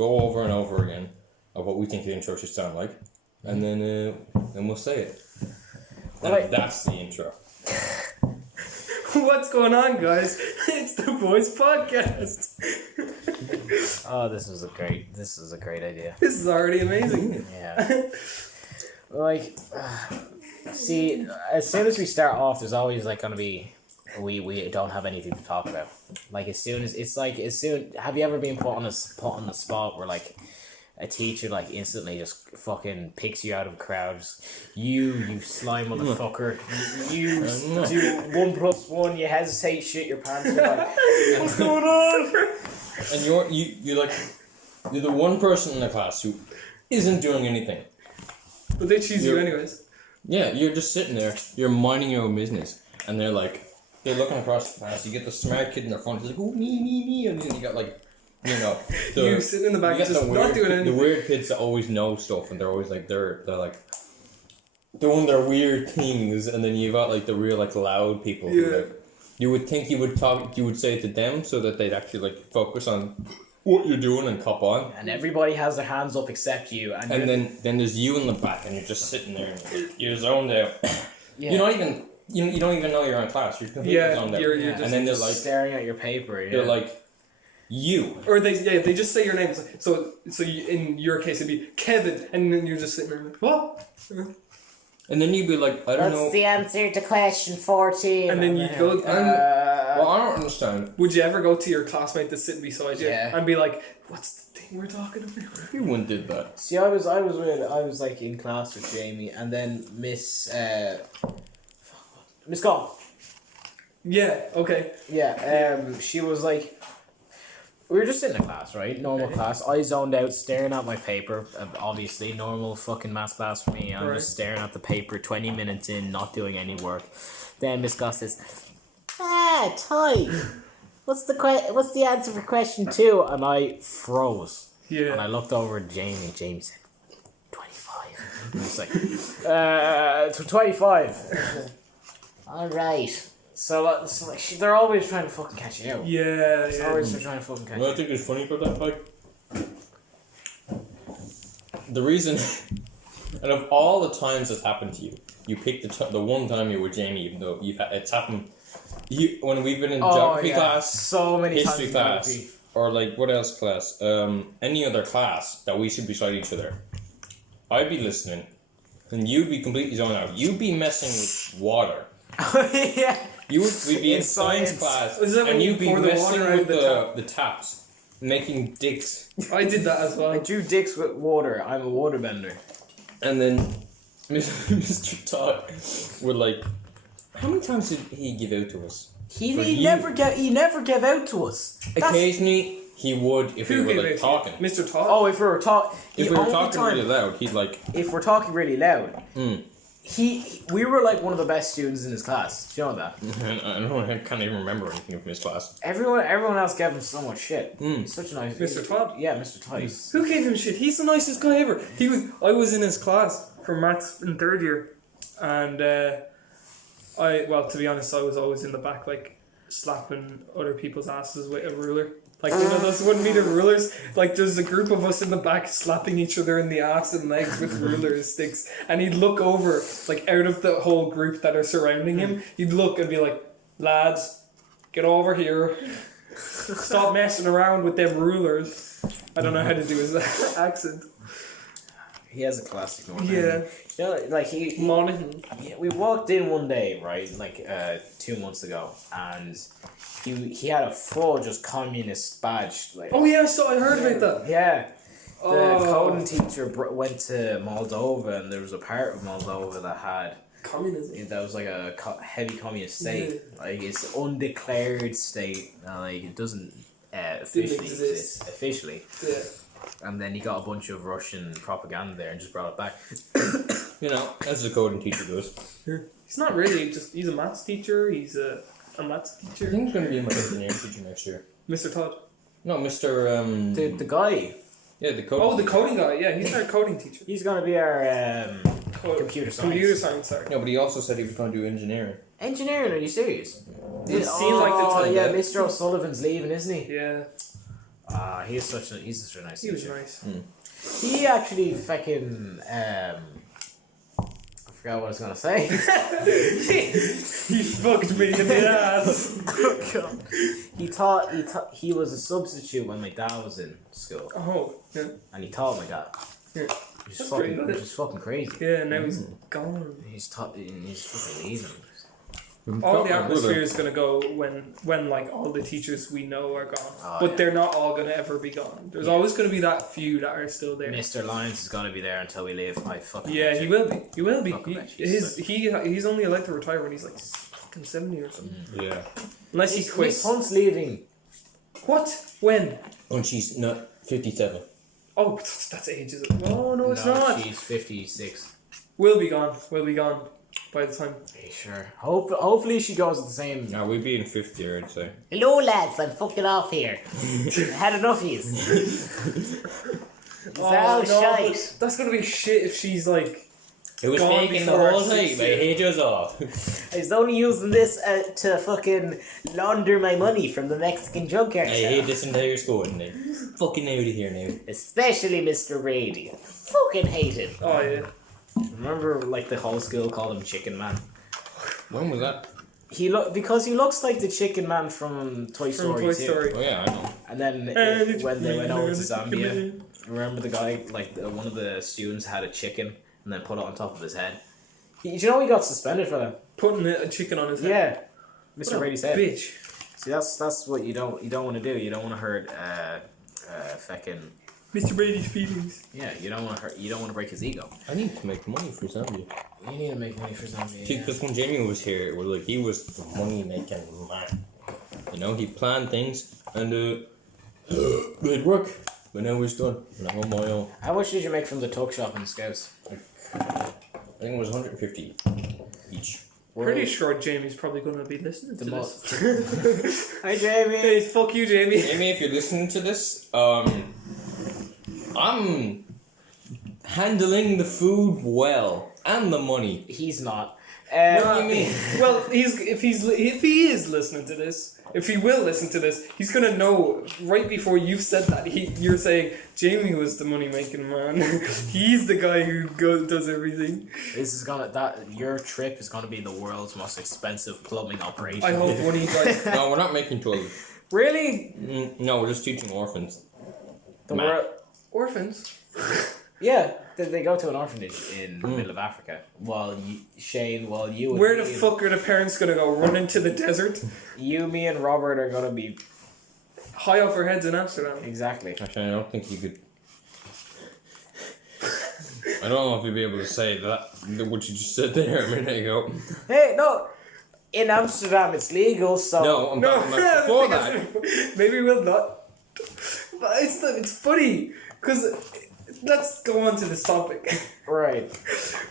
go over and over again of what we think the intro should sound like, and then we'll say it. And that's the intro. What's going on, guys? It's the Boys Podcast. Oh, this is a great idea. This is already amazing. Yeah. See, as soon as we start off, there's always gonna be we don't have anything to talk about. Have you ever been put on the spot where a teacher instantly just fucking picks you out of a crowd? You slime motherfucker. You do 1 + 1. You hesitate, shit your pants. You're like, what's going on? And you're the one person in the class who isn't doing anything. But they choose you anyways. Yeah, you're just sitting there. You're minding your own business, and they're looking across the class. You get the smart kid in the front. He's like, "Oh, me," and then you got you sitting in the back, just not doing anything. The weird kids that always know stuff, and they're always they're doing their weird things, and then you got the real loud people. Yeah. Who, you would think you would say it to them so that they'd actually focus on what you're doing and cop on. And everybody has their hands up except you. And then there's you in the back, and you're just sitting there, and you're zoned out. Yeah. You don't even know you're in class. You're completely zoned out. You're just, and then they're staring at your paper. Yeah. they're you. Or they just say your name. So you, in your case it'd be Kevin, and then you're just sitting there what? And then you'd be like, I don't know. What's the answer to question 14? And then you go. Well, I don't understand. Would you ever go to your classmate that's sitting beside you and be like, "What's the thing we're talking about?" You wouldn't did that. See, I was in class with Jamie, and then Miss Gall. Yeah. Okay. Yeah. She was we were just sitting in class, right? Normal class. I zoned out, staring at my paper. Obviously, normal fucking maths class for me. I'm just staring at the paper, 20 minutes in, not doing any work. Then Miss Goss says, Ty, what's the answer for question 2? And I froze. Yeah. And I looked over at Jamie. Jamie said, 25. And I was 25. All right. So they're always trying to fucking catch you out. Yeah. They're always trying to fucking catch you out. What I think is funny about that, the reason, and of all the times that's happened to you, you picked the one time you were Jamie, even though it's happened. When we've been in geography class, so many history times class, or what else class, any other class that we should be beside each other, I'd be listening, and you'd be completely zoned out. You'd be messing with water. Yeah. We'd be in science class, and you'd be messing with the taps, making dicks. I did that as well. I drew dicks with water. I'm a waterbender. And then Mr. Todd would how many times did he give out to us? He never gave out to us. Occasionally he would if we were talking. Mr. Todd? Oh, if we were talking. If we were talking really loud, he'd If we're talking really loud. We were one of the best students in his class. Do you know that? I can't even remember anything from his class. Everyone else gave him so much shit. He's such a nice... Mr. Todd? Yeah, Mr. Todd. Who gave him shit? He's the nicest guy ever. I was in his class for maths in 3rd year, and to be honest, I was always in the back slapping other people's asses with a ruler. Those wouldn't be the rulers. There's a group of us in the back slapping each other in the ass and legs with ruler sticks. And he'd look over, out of the whole group that are surrounding him, he'd look and be like, "Lads, get over here. Stop messing around with them rulers." I don't know how to do his accent. He has a classic one. Yeah. He Monaghan. Yeah, we walked in one day, right, 2 months ago, and he had a full just communist badge. Oh yeah, I heard about that. Yeah. The coding teacher went to Moldova, and there was a part of Moldova that had communism. That was a heavy communist state. It's undeclared state. It doesn't officially exist. Officially. Yeah. And then he got a bunch of Russian propaganda there and just brought it back. As a coding teacher does. He's not really, he's a maths teacher, he's a maths teacher. I think he's going to be my engineering teacher next year. Mr. Todd? No, Mr. The guy. Yeah, the coding the coding guy, yeah, he's our coding teacher. He's going to be our computer science. Computer science, sorry. No, but he also said he was going to do engineering. Engineering, are you serious? It seemed like the time. Yeah, Mr. O'Sullivan's leaving, isn't he? Yeah. He's such a nice He was teacher. nice. He actually fucking I forgot what I was gonna say. He fucked me in the ass. He was a substitute when my dad was in school, Oh, yeah. and he taught my dad. Yeah. Which is That's fucking, pretty good. which is fucking crazy. Yeah, now he's gone. He's fucking leaving. All the atmosphere is gonna go when like all the teachers we know are gone, but they're not all gonna ever be gone. There's always gonna be that few that are still there. Mr. Lyons is gonna be there until we leave. I fucking Yeah, bet he you. will be. He will be. Fucking bet you. He's only allowed to retire when he's like fucking 70 or something. Yeah. Unless he Miss quits. Hunt's leaving. What? When? And she's not 57. Oh, that's ages. Oh no, it's not. She's 56. We'll be gone. We'll be gone by the time. Are you sure? Hopefully she goes at the same. No, we'd be in 5th year, I'd say. Hello lads, I'm fucking off here. Had enough of yous. Oh no, but that's gonna be shit if she's like. It was Gone faking the before whole our time. I 6th year. hate us all. I was only using this to fucking launder my money from the Mexican junkyard. I hate this entire school now. Fucking out of here now. Especially Mr. Brady. Fucking hate him. Oh yeah. Remember, like, the whole school called him Chicken Man? When was that? Because he looks like the Chicken Man from Toy Story. Toy 2. Story. Oh yeah, I know. And then when they went over to Zambia, remember the guy, like, one of the students had a chicken and then put it on top of his head. Do you know he got suspended for that? Putting a chicken on his head. Yeah, Mr. What a Brady's head. bitch. See, that's what you don't want to do. You don't want to hurt fucking. Mr. Brady's feelings. Yeah, you don't want to hurt. You don't want to break his ego. I need to make money for Zambia. You need to make money for something. See, because when Jamie was here, it was like he was the money making man. You know, he planned things and it'd work. But now it's done. And I'm on my own. How much did you make from the tuck shop in Scouts? I think it was 150 each. Pretty sure Jamie's probably going to be listening to this. Hi, Jamie. Hey, fuck you, Jamie. Jamie, if you're listening to this, I'm handling the food well and the money. He's not. What do you mean? Well, if he is listening to this, if he will listen to this, he's gonna know right before you've said that. You're saying Jamie was the money making man. He's the guy who does everything. Your trip is gonna be the world's most expensive plumbing operation. I hope one of you guys. No, we're not making toilets. Really? No, we're just teaching orphans. The Math. world. Orphans. Yeah, they go to an orphanage in the middle of Africa. While you. Where the fuck are the parents gonna go? Run into the desert? You, me, and Robert are gonna be High off our heads in Amsterdam. exactly. Actually, I don't think you could. I don't know if you'd be able to say that what you just said there a minute ago. Hey, no. In Amsterdam, it's legal, so. No, I'm talking about before that. Maybe we'll not. But it's funny because let's go on to this topic. Right.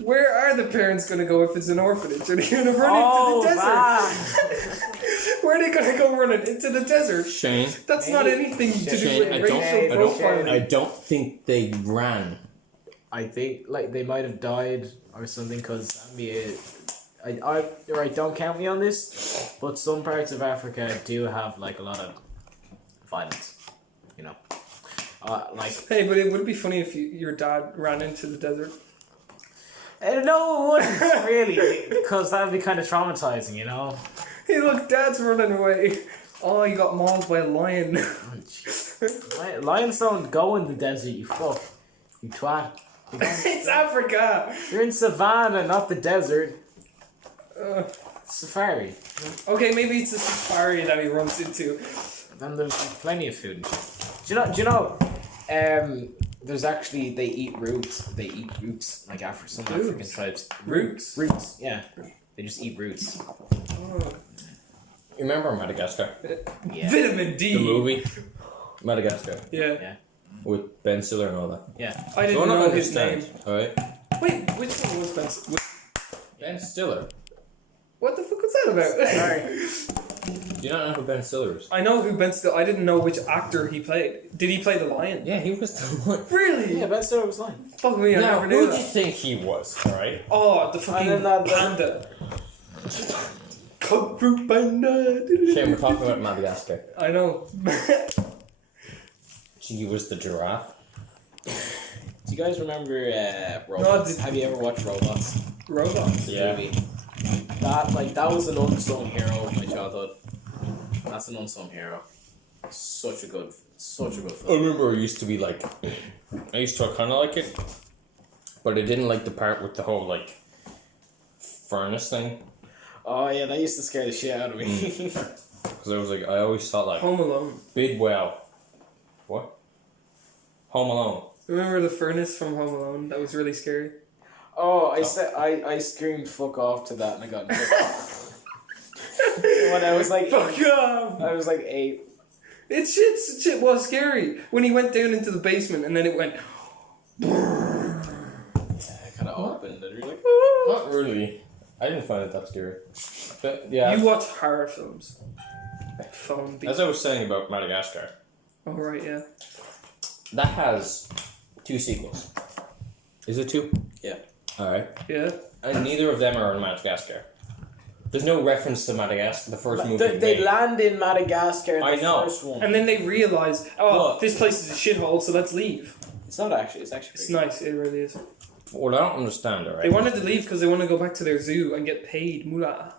Where are the parents going to go if it's an orphanage? Are they going to run into the desert? Where are they going to go running into the desert? Shane, That's not anything to do Shane, with I racial don't, profiling. I don't think they ran. I think like they might have died or something because Zambia. Don't count me on this, but some parts of Africa do have like a lot of violence. You know, like. Hey, but it would be funny if your dad ran into the desert. No, it wouldn't really, because that would be kind of traumatizing. You know. Hey, look, Dad's running away. Oh, he got mauled by a lion. Lions don't go in the desert. You fuck. You twat. It's Africa. You're in savannah, not the desert. Safari. Okay, maybe it's a safari that he runs into. And there's plenty of food. Do you know? There's actually they eat roots. They eat roots like some African Roots? tribes. Roots? Roots. Yeah. They just eat roots. Oh. You remember Madagascar? Yeah. Vitamin D. The movie? Madagascar. Yeah. Yeah. With Ben Stiller and all that. Yeah. I didn't Don't know his understand, name. alright? Wait, which one was Ben? Ben Stiller. What the fuck was that about? Sorry. Do you not know who Ben Stiller is? I know who Ben Stiller. I didn't know which actor he played. Did he play the lion? Yeah, he was the one. Really? Yeah, Ben Stiller was lying. Fuck me, I Now, never knew who do you that. think he was, alright? Oh, the fucking then that- panda. Kung Fu Panda. Shane, we're talking about Madagascar. I know. She was the giraffe. Do you guys remember No, Robots? Have you ever watched Robots? Robots. Yeah. Movie? That was an unsung hero of my childhood. That's an unsung hero. Such a good I film. remember it used to be like, I used to kind of like it, but I didn't like the part with the whole like furnace thing. Oh yeah, that used to scare the shit out of me. Because I was like, I always thought like, Home Alone. big well. What? Home Alone. Remember the furnace from Home Alone? That was really scary. Oh, I screamed fuck off to that and I got in trouble. When I was like Fuck off! I was like 8. Shit was scary. When he went down into the basement and then it went... I kind of opened and you're like, Not really. I didn't find it that scary. But yeah, You watch horror films. Phone beat. as I was saying about Madagascar, Oh, right, yeah. that has 2 sequels. Is it 2? Yeah. Alright. Yeah. And neither of them are in Madagascar. There's no reference to Madagascar, the first movie. They made. land in Madagascar in I the know. first one. And then they realize, oh, Look. this place is a shithole, so let's leave. It's not actually. It's actually. It's pretty nice, it really is. What I don't understand, alright? They wanted to leave because they want to go back to their zoo and get paid moolah.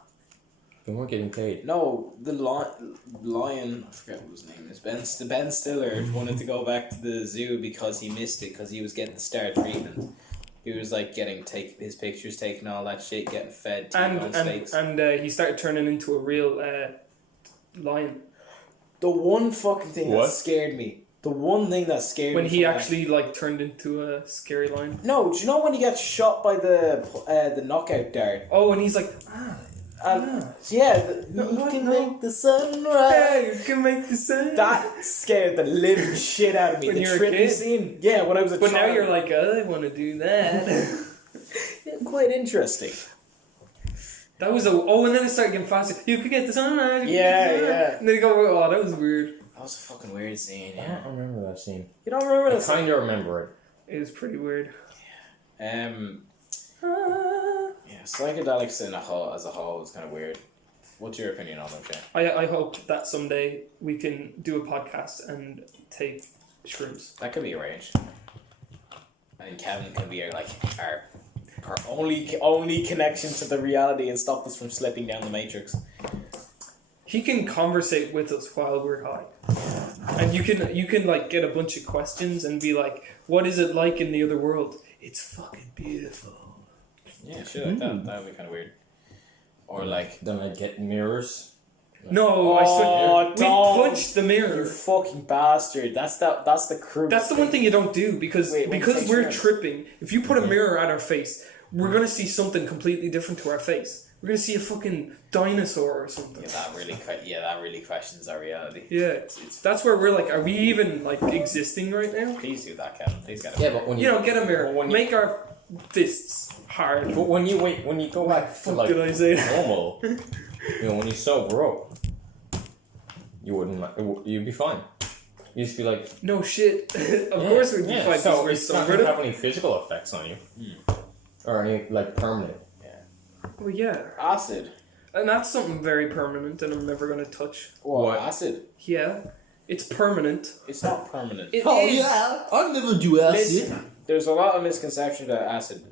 They weren't getting paid. No, the lion. I forget what his name is. Ben Stiller wanted to go back to the zoo because he missed it because he was getting the star treatment. He was like getting his pictures taken, all that shit, getting fed T-bone steaks. And he started turning into a real lion. The one fucking thing What? that scared me. The one thing that scared When me. he from actually like turned into a scary lion. that- No, do you know when he gets shot by the knockout dart? Oh, and he's like, Yeah, you can make the sun rise. hey, you can make the sun. That scared the living shit out of me. When the you were a trippy kid? scene. Yeah, when I was a But child. now you're like, I want to do that. Quite interesting. That was and then it started getting faster. You could get the sunrise. Yeah. And then you go, oh, that was weird. That was a fucking weird scene. I Yeah. don't remember that scene. You don't remember I that scene? kind of remember it. It was pretty weird. Yeah, psychedelics as a whole is kind of weird. What's your opinion on them, Jay? I hope that someday we can do a podcast and take shrooms. That could be arranged. And Kevin can be our only connection to the reality and stop us from slipping down the matrix. He can conversate with us while we're high. And you can like get a bunch of questions and be like, what is it like in the other world? It's fucking beautiful. Yeah, shit like that. That would be kind of weird. Or like, Then I'd get mirrors. No, I swear. We don't. punched the you mirror. fucking bastard. That's the crew. That's the one thing you don't do because Wait, because take we're turns. tripping. If you put a mirror at our face, we're gonna see something completely different to our face. We're gonna see a fucking dinosaur or something. Yeah, that really questions our reality. Yeah, that's where we're like, are we even like existing right now? Please do that, Kevin. Please get it. Yeah, but when You know, get a mirror, Well, when you- make our fists hard. But when you go Why the back to fuck like did I say that? normal, when you sober up, you you'd be fine. You'd just be like, No shit. Of course we'd be fine because So we're it's not sobered gonna up. have any physical effects on you, or any like permanent. Well, yeah, Acid. and that's something very permanent, and I'm never gonna touch. What? Acid? Yeah, it's permanent. It's not permanent. It is. I'll never do Listen, there's a lot of misconceptions about acid.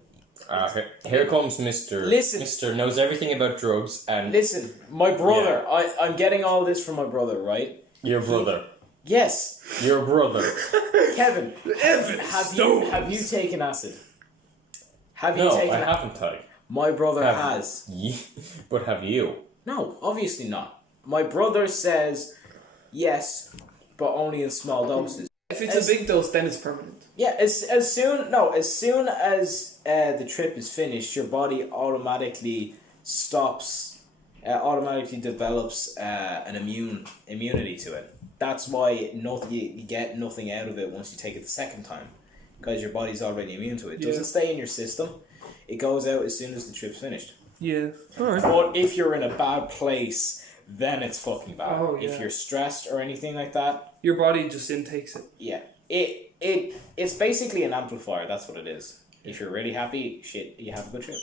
Here comes Mister. Listen. Mister knows everything about drugs, and Listen, my brother, I'm getting all this from my brother, right? your brother, Yes, your brother. Kevin. Evan Have you taken acid? Have you No, taken I acid? haven't, Ty. My brother Have- has. But have you? No, obviously not. My brother says yes, but only in small doses. If it's a big dose, then it's permanent. Yeah, as soon as the trip is finished, your body automatically stops, automatically develops an immunity to it. That's why you get nothing out of it once you take it the second time, because your body's already immune to it. It doesn't stay in your system. It goes out as soon as the trip's finished. Yeah. Alright. But if you're in a bad place, then it's fucking bad. Oh, yeah. If you're stressed or anything like that, Your body just intakes it. yeah, it's basically an amplifier. That's what it is. If you're really happy, shit, you have a good trip.